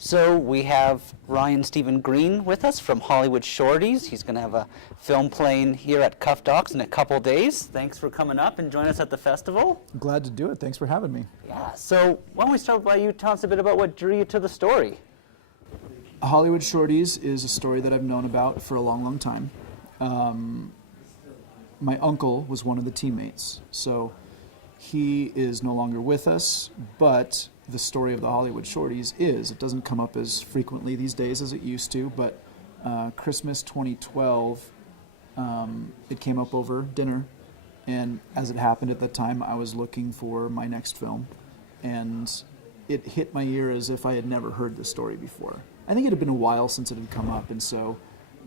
So we have Ryan Stephen Green with us from Hollywood Shorties. He's going to have a film playing here at CUFF.Docs in a couple days. Thanks for coming up and joining us at the festival. Glad to do it. Thanks for having me. Yeah, so why don't we start by you telling us a bit about what drew you to the story? Hollywood Shorties is a story that I've known about for a long, long time. My uncle was one of the teammates, so he is no longer with us, but the story of the Hollywood Shorties it doesn't come up as frequently these days as it used to, but Christmas 2012, it came up over dinner, and as it happened at that time, I was looking for my next film, and it hit my ear as if I had never heard the story before. I think it had been a while since it had come up, and so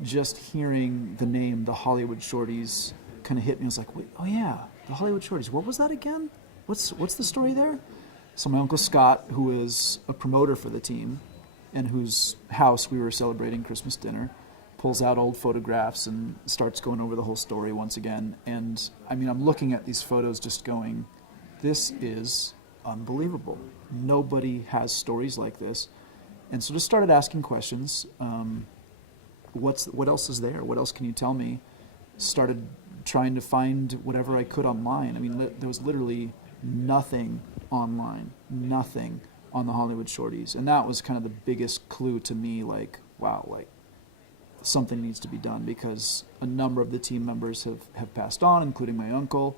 just hearing the name, the Hollywood Shorties, kind of hit me. I was like, wait, oh yeah, the Hollywood Shorties. What was that again? What's the story there? So my Uncle Scott, who is a promoter for the team, and whose house we were celebrating Christmas dinner, pulls out old photographs and starts going over the whole story once again. And I mean, I'm looking at these photos just going, this is unbelievable. Nobody has stories like this. And so just started asking questions. What else is there? What else can you tell me? Started trying to find whatever I could online. I mean, there was literally nothing online, nothing on the Hollywood Shorties. And that was kind of the biggest clue to me, like, wow, like something needs to be done, because a number of the team members have passed on, including my uncle.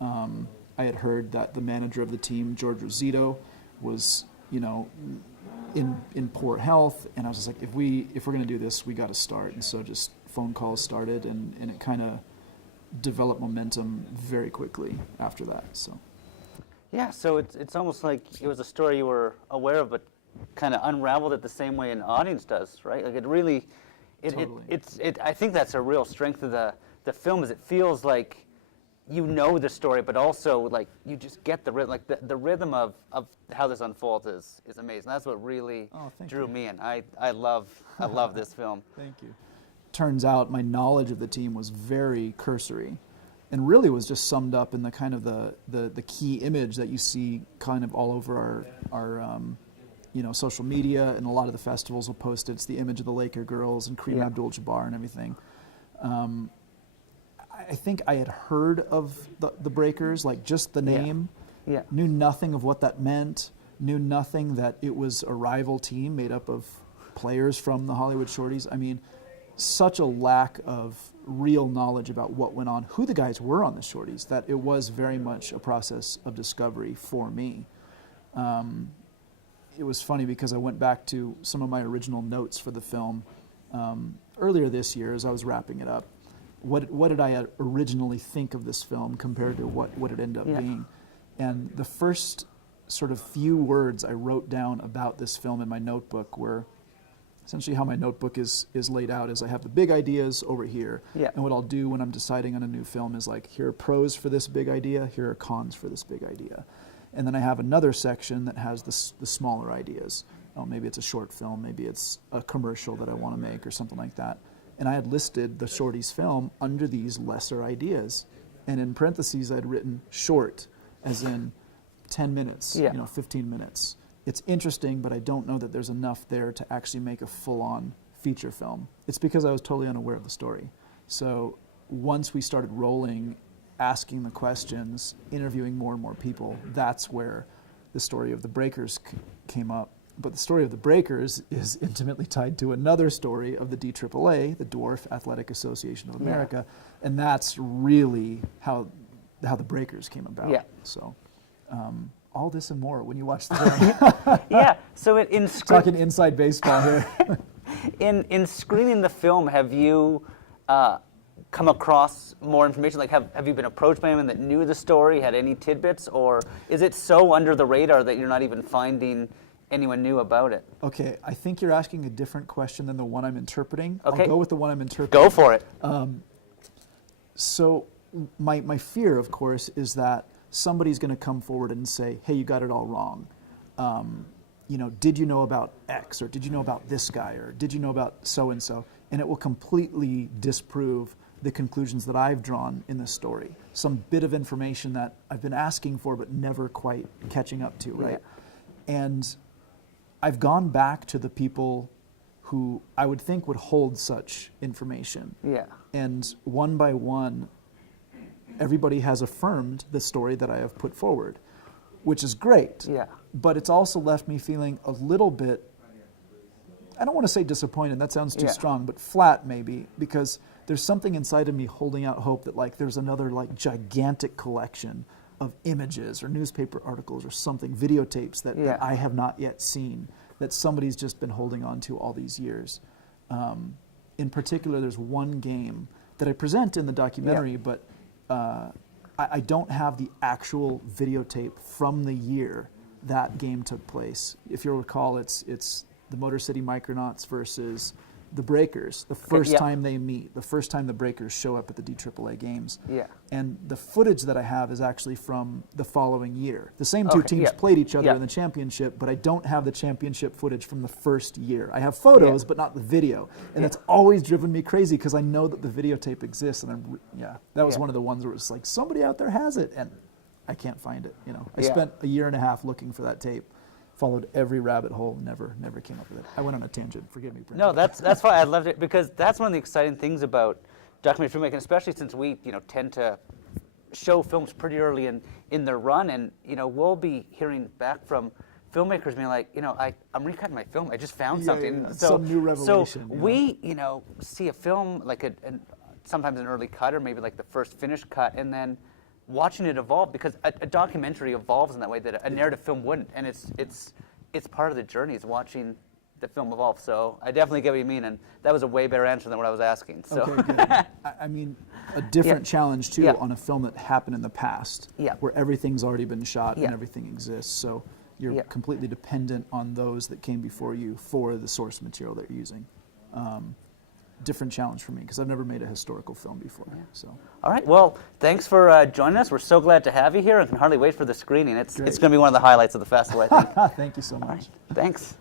I had heard that the manager of the team, George Rosito, was, in poor health, and I was just like, if we're going to do this, we got to start. And so just phone calls started, and it kind of developed momentum very quickly after that. So Yeah, so it's almost like it was a story you were aware of, but kind of unraveled it the same way an audience does, right? Like it really, Totally. I think that's a real strength of the film, is it feels like you know the story, but also like you just get the rhythm, like the rhythm of how this unfolds is amazing. That's what really drew me in. I love this film. Thank you. Turns out my knowledge of the team was very cursory, and really was just summed up in the kind of the key image that you see kind of all over our social media, and a lot of the festivals will post it. It's the image of the Laker girls and Kareem Abdul-Jabbar and everything. I think I had heard of the Breakers, like just the name, knew nothing of what that meant, knew nothing that it was a rival team made up of players from the Hollywood Shorties. I mean, such a lack of real knowledge about what went on, who the guys were on the Shorties, that it was very much a process of discovery for me. It was funny because I went back to some of my original notes for the film earlier this year as I was wrapping it up. What did I originally think of this film compared to what it ended up being? And the first sort of few words I wrote down about this film in my notebook were essentially how my notebook is laid out is I have the big ideas over here. And what I'll do when I'm deciding on a new film is like, here are pros for this big idea, here are cons for this big idea. And then I have another section that has the smaller ideas. Oh, maybe it's a short film, maybe it's a commercial that I want to make or something like that. And I had listed the Shorties film under these lesser ideas. And in parentheses, I'd written short, as in 10 minutes, 15 minutes. It's interesting, but I don't know that there's enough there to actually make a full-on feature film. It's because I was totally unaware of the story. So once we started rolling, asking the questions, interviewing more and more people, that's where the story of the Breakers came up. But the story of the Breakers is intimately tied to another story of the DAAA, the Dwarf Athletic Association of America, and that's really how the Breakers came about. So all this and more when you watch the film. So talking inside baseball here. in screening the film, have you come across more information? Like, have you been approached by anyone that knew the story, had any tidbits, or is it so under the radar that you're not even finding anyone knew about it? Okay, I think you're asking a different question than the one I'm interpreting. Okay. I'll go with the one I'm interpreting. Go for it. So my fear, of course, is that somebody's going to come forward and say, hey, you got it all wrong. Did you know about X, or did you know about this guy, or did you know about so-and-so? And it will completely disprove the conclusions that I've drawn in this story. Some bit of information that I've been asking for but never quite catching up to, right? And I've gone back to the people who I would think would hold such information. Yeah. And one by one, everybody has affirmed the story that I have put forward, which is great. Yeah. But it's also left me feeling a little bit, I don't want to say disappointed, that sounds too Yeah. strong, but flat maybe, because there's something inside of me holding out hope that like there's another like gigantic collection of images or newspaper articles or something, videotapes that, Yeah. that I have not yet seen, that somebody's just been holding on to all these years. In particular, there's one game that I present in the documentary, Yeah. but I don't have the actual videotape from the year that game took place. If you'll recall, it's the Motor City Micronauts versus the Breakers, the first yeah. time they meet, the first time the Breakers show up at the DAAA games. Yeah. And the footage that I have is actually from the following year. The same two Okay, teams yeah. played each other Yeah. in the championship, but I don't have the championship footage from the first year. I have photos, Yeah. but not the video. And Yeah. that's always driven me crazy because I know that the videotape exists. And that was Yeah. one of the ones where it's like, somebody out there has it, and I can't find it. I Yeah. spent a year and a half looking for that tape. Followed every rabbit hole, never came up with it. I went on a tangent. Forgive me, Brandon. No, that's why I loved it, because that's one of the exciting things about documentary filmmaking, especially since we tend to show films pretty early in their run, and we'll be hearing back from filmmakers being like, I'm recutting my film. I just found Yeah, something. yeah. So, Some new revelation, So you know? we see a film like sometimes an early cut or maybe like the first finished cut, and then watching it evolve, because a documentary evolves in that way that a narrative film wouldn't, and it's part of the journey is watching the film evolve. So I definitely get what you mean, and that was a way better answer than what I was asking. So. Okay, good. I mean, a different Yeah. challenge too Yeah. on a film that happened in the past, Yeah. where everything's already been shot Yeah. and everything exists. So you're Yeah. completely dependent on those that came before you for the source material that you're using. Different challenge for me because I've never made a historical film before. So. All right. Well, thanks for joining us. We're so glad to have you here, and can hardly wait for the screening. It's Great. going to be one of the highlights of the festival, I think. Thank you so much. Thanks.